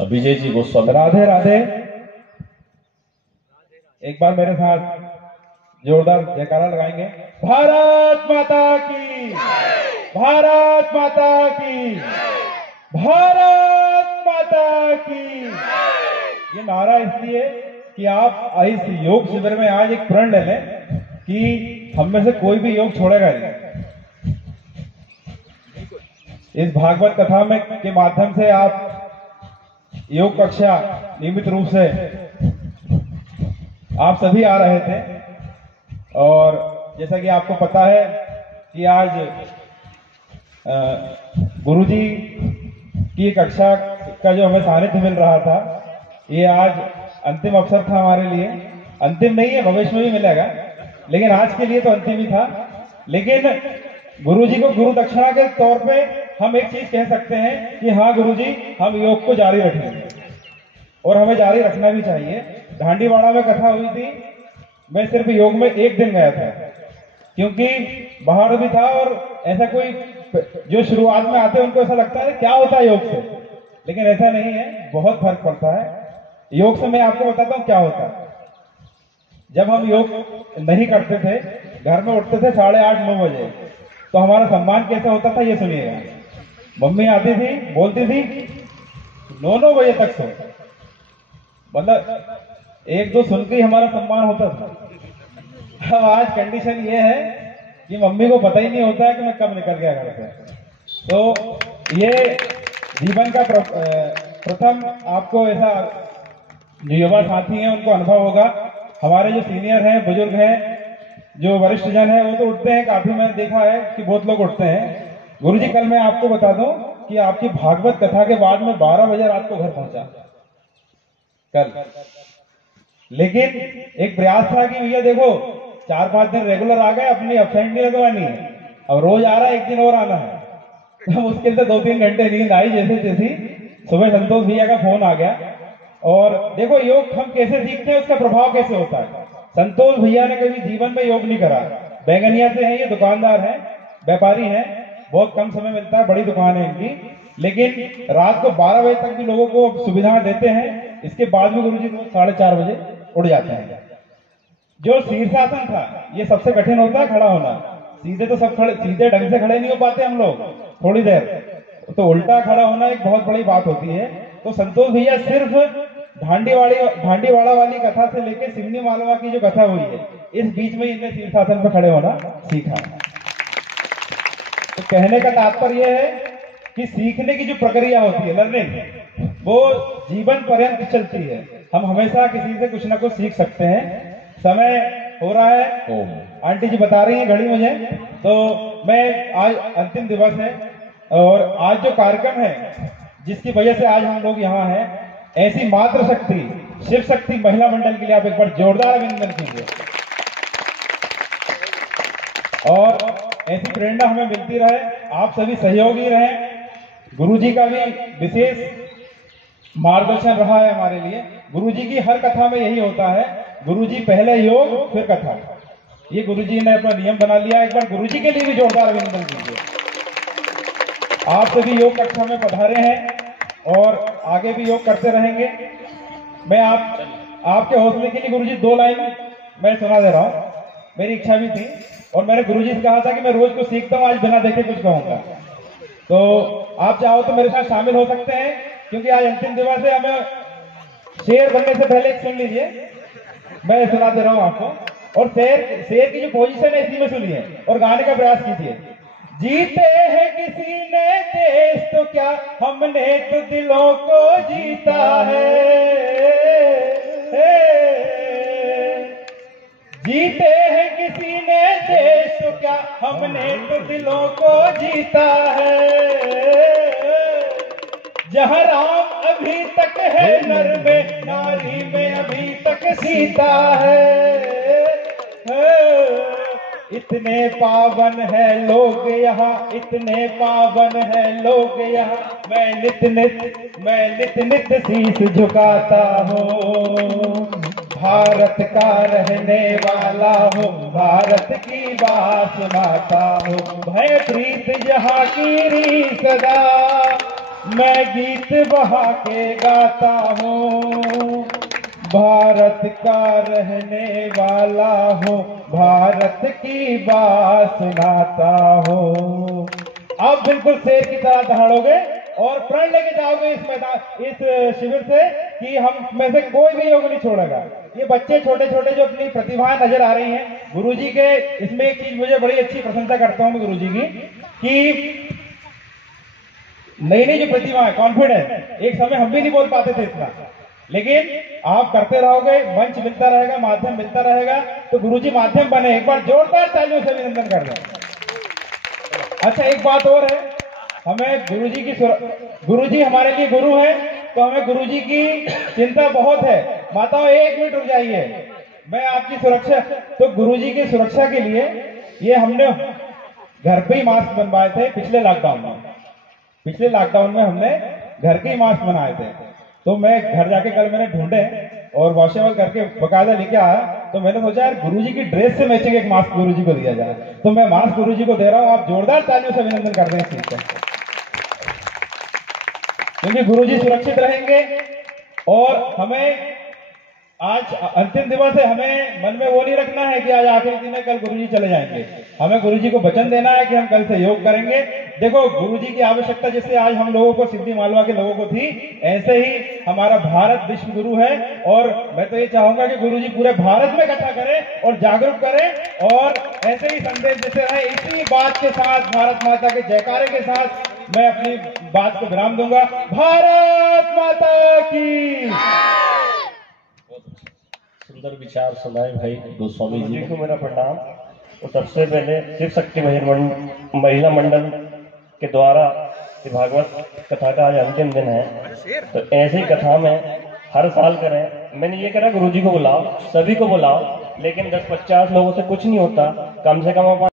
विजय जी गोस्वामी। राधे राधे। एक बार मेरे साथ जोरदार जयकारा लगाएंगे। भारत माता की, भारत माता की, भारत माता की। ये नारा इसलिए कि आप इस योग शिविर में आज एक प्रण ले लें कि हम में से कोई भी योग छोड़ेगा नहीं। इस भागवत कथा में के माध्यम से आप योग कक्षा नियमित रूप से आप सभी आ रहे थे, और जैसा कि आपको पता है कि आज गुरुजी की कक्षा का जो हमें सानिध्य मिल रहा था, ये आज अंतिम अवसर था हमारे लिए। अंतिम नहीं है, भविष्य में भी मिलेगा, लेकिन आज के लिए तो अंतिम ही था। लेकिन गुरुजी को गुरु दक्षिणा के तौर पे हम एक चीज कह सकते हैं कि हाँ गुरुजी, हम योग को जारी रखेंगे, और हमें जारी रखना भी चाहिए। ढांडीवाड़ा में कथा हुई थी, मैं सिर्फ योग में एक दिन गया था, क्योंकि बाहर भी था, और ऐसा कोई जो शुरुआत में आते हैं उनको ऐसा लगता है क्या होता है योग से, लेकिन ऐसा नहीं है, बहुत फर्क पड़ता है योग से। मैं आपको बताता हूँ क्या होता है। जब हम योग नहीं करते थे, घर में उठते थे 8:30-9 बजे, तो हमारा सम्मान कैसा होता था ये सुनिएगा। मम्मी आती थी, बोलती थी 9-9 बजे तक सो, मतलब 1-2 सुन के ही हमारा सम्मान होता था। अब आज कंडीशन ये है कि मम्मी को पता ही नहीं होता है कि मैं कब निकल गया घर से। तो ये जीवन का प्रथम आपको ऐसा, जो युवा साथी हैं उनको अनुभव होगा। हमारे जो सीनियर हैं, बुजुर्ग हैं, जो वरिष्ठ जन है, वो तो उठते हैं काफी, मैंने देखा है कि बहुत लोग उठते हैं। गुरुजी, कल मैं आपको बता दूं कि आपकी भागवत कथा के बाद में 12 बजे रात को घर पहुंचा कल। लेकिन एक प्रयास था कि भैया देखो 4-5 दिन रेगुलर आ गए, अपनी एब्सेंट नहीं लगवानी है, अब रोज आ रहा है, एक दिन और आना है। तो मुश्किल से 2-3 घंटे नींद आई जैसे तैसी। सुबह संतोष भैया का फोन आ गया, और देखो योग हम कैसे सीखते हैं, उसका प्रभाव कैसे होता है। संतोष भैया ने कभी जीवन में योग नहीं करा, बैंगनिया से हैं, ये दुकानदार हैं, व्यापारी हैं, बहुत कम समय मिलता है, बड़ी दुकान है इनकी, लेकिन रात को 12 बजे तक भी लोगों को सुविधा देते हैं। इसके बाद भी गुरुजी रोज 4:30 बजे उठ जाते हैं। जो शीर्षासन था, ये सबसे कठिन होता है खड़ा होना। सीधे तो सब खड़े, सीधे ढंग से खड़े नहीं हो पाते हम लोग थोड़ी देर, तो उल्टा खड़ा होना एक बहुत बड़ी बात होती है। तो संतोष भैया सिर्फ ढांडीवाड़ा वाली कथा से लेकर सिमनी मालवा की जो कथा हुई है, इस बीच में इन्हें शीर्षासन पर खड़े होना सीखा। तो कहने का तात्पर्य यह है कि सीखने की जो प्रक्रिया होती है, लर्निंग, वो जीवन पर्यंत चलती है। हम हमेशा किसी से कुछ ना कुछ सीख सकते हैं। समय हो रहा है, आंटी जी बता रही हैं घड़ी मुझे, तो मैं आज अंतिम दिवस है, और आज जो कार्यक्रम है जिसकी वजह से आज हम लोग यहाँ हैं, ऐसी मातृ शक्ति, शिव शक्ति महिला मंडल के लिए आप एक बार जोरदार अभिनंदन कीजिए। और ऐसी प्रेरणा हमें मिलती रहे, आप सभी सहयोगी रहें। गुरुजी का भी विशेष मार्गदर्शन रहा है हमारे लिए। गुरुजी की हर कथा में यही होता है, गुरुजी पहले योग फिर कथा। ये गुरुजी ने अपना नियम बना लिया। एक बार गुरुजी के लिए भी जोरदार अभिनंदन कीजिए। आप सभी योग कक्षा में पधारे हैं और आगे भी योग करते रहेंगे। मैं आपके हौसले के लिए गुरुजी 2 लाइन मैं सुना दे रहा हूँ। मेरी इच्छा भी थी, और मैंने गुरुजी से कहा था कि मैं रोज कुछ सीखता हूँ, आज बिना देखे कुछ कहूंगा। तो आप चाहो तो मेरे साथ शामिल हो सकते हैं, क्योंकि आज अंतिम दिवस है। हमें शेर बनने से पहले एक सुन लीजिए, मैं सुना दे रहा हूँ आपको। और शेर की जो पोजीशन है इसी में सुनिए और गाने का प्रयास कीजिए। जीते हैं किसी ने देश तो क्या, हमने तो दिलों को जीता है। जीते हैं किसी ने देश तो क्या, हमने तो दिलों को जीता है। जहाँ राम अभी तक है नर में, नारी में अभी तक सीता है। इतने पावन है लोग यहाँ, इतने पावन है लोग यहाँ, मैं नित नित शीश झुकाता हूँ। भारत का रहने वाला हूँ, भारत की वास माता हूँ। भय प्रीत जहाँ की सदा, मैं गीत बहा के गाता हूँ, भारत का रहने वाला हूँ, भारत की बात सुनाता हूँ। आप बिल्कुल शेर की तरह दहाड़ोगे और प्रण लेके जाओगे इस मैदान, इस शिविर से कि हम में से कोई भी योग नहीं छोड़ेगा। ये बच्चे छोटे छोटे जो अपनी प्रतिभाएं नजर आ रही हैं, गुरुजी के इसमें एक चीज मुझे बड़ी अच्छी प्रशंसा करता हूं मैं गुरुजी की, कि नई नई जो प्रतिभा है, कॉन्फिडेंस, एक समय हम भी नहीं बोल पाते थे इतना, लेकिन आप करते रहोगे, मंच मिलता रहेगा, माध्यम मिलता रहेगा, तो गुरुजी माध्यम बने। एक बार जोरदार तालियों से अभिनंदन कर दें। अच्छा, एक बात और है, हमें गुरुजी की, गुरुजी हमारे लिए गुरु है, तो हमें गुरुजी की चिंता बहुत है। माताओं, एक मिनट रुक जाइए, मैं आपकी सुरक्षा, तो गुरुजी की सुरक्षा के लिए ये हमने घर पे ही मास्क बनवाए थे पिछले लॉकडाउन में। पिछले लॉकडाउन में हमने घर के ही मास्क बनाए थे, तो मैं घर जाके कल मैंने ढूंढे और वॉशेबल करके बकायदा लेके आया। तो मैंने सोचा यार गुरुजी की ड्रेस से मैचिंग एक मास्क गुरुजी को दिया जाए, तो मैं मास्क गुरुजी को दे रहा हूं। आप जोरदार तालियों से अभिनंदन कर दें इस चीज का, क्योंकि गुरुजी सुरक्षित रहेंगे। और हमें आज अंतिम दिवस है, हमें मन में वो नहीं रखना है कि आज आखिरी दिन है, कल गुरुजी चले जाएंगे। हमें गुरुजी को वचन देना है कि हम कल से योग करेंगे। देखो, गुरुजी की आवश्यकता जैसे आज हम लोगों को, सिद्धि मालवा के लोगों को थी, ऐसे ही हमारा भारत विश्व गुरु है। और मैं तो ये चाहूंगा कि गुरुजी पूरे भारत में इकट्ठा करें और जागरूक करें, और ऐसे ही संदेश देते रहे। इसी बात के साथ, भारत माता के जयकारे के साथ मैं अपनी बात को विराम दूंगा। भारत माता की। सुंदर विचार सुनाए भाई गोस्वामी जी को मेरा प्रणाम। तो सबसे पहले शिव शक्ति महिला मंडल के द्वारा भागवत कथा का आज अंतिम दिन है, तो ऐसी कथा में हर साल करें। मैंने ये करा गुरुजी को बुलाओ, सभी को बुलाओ, लेकिन 10-50 लोगों से कुछ नहीं होता, कम से कम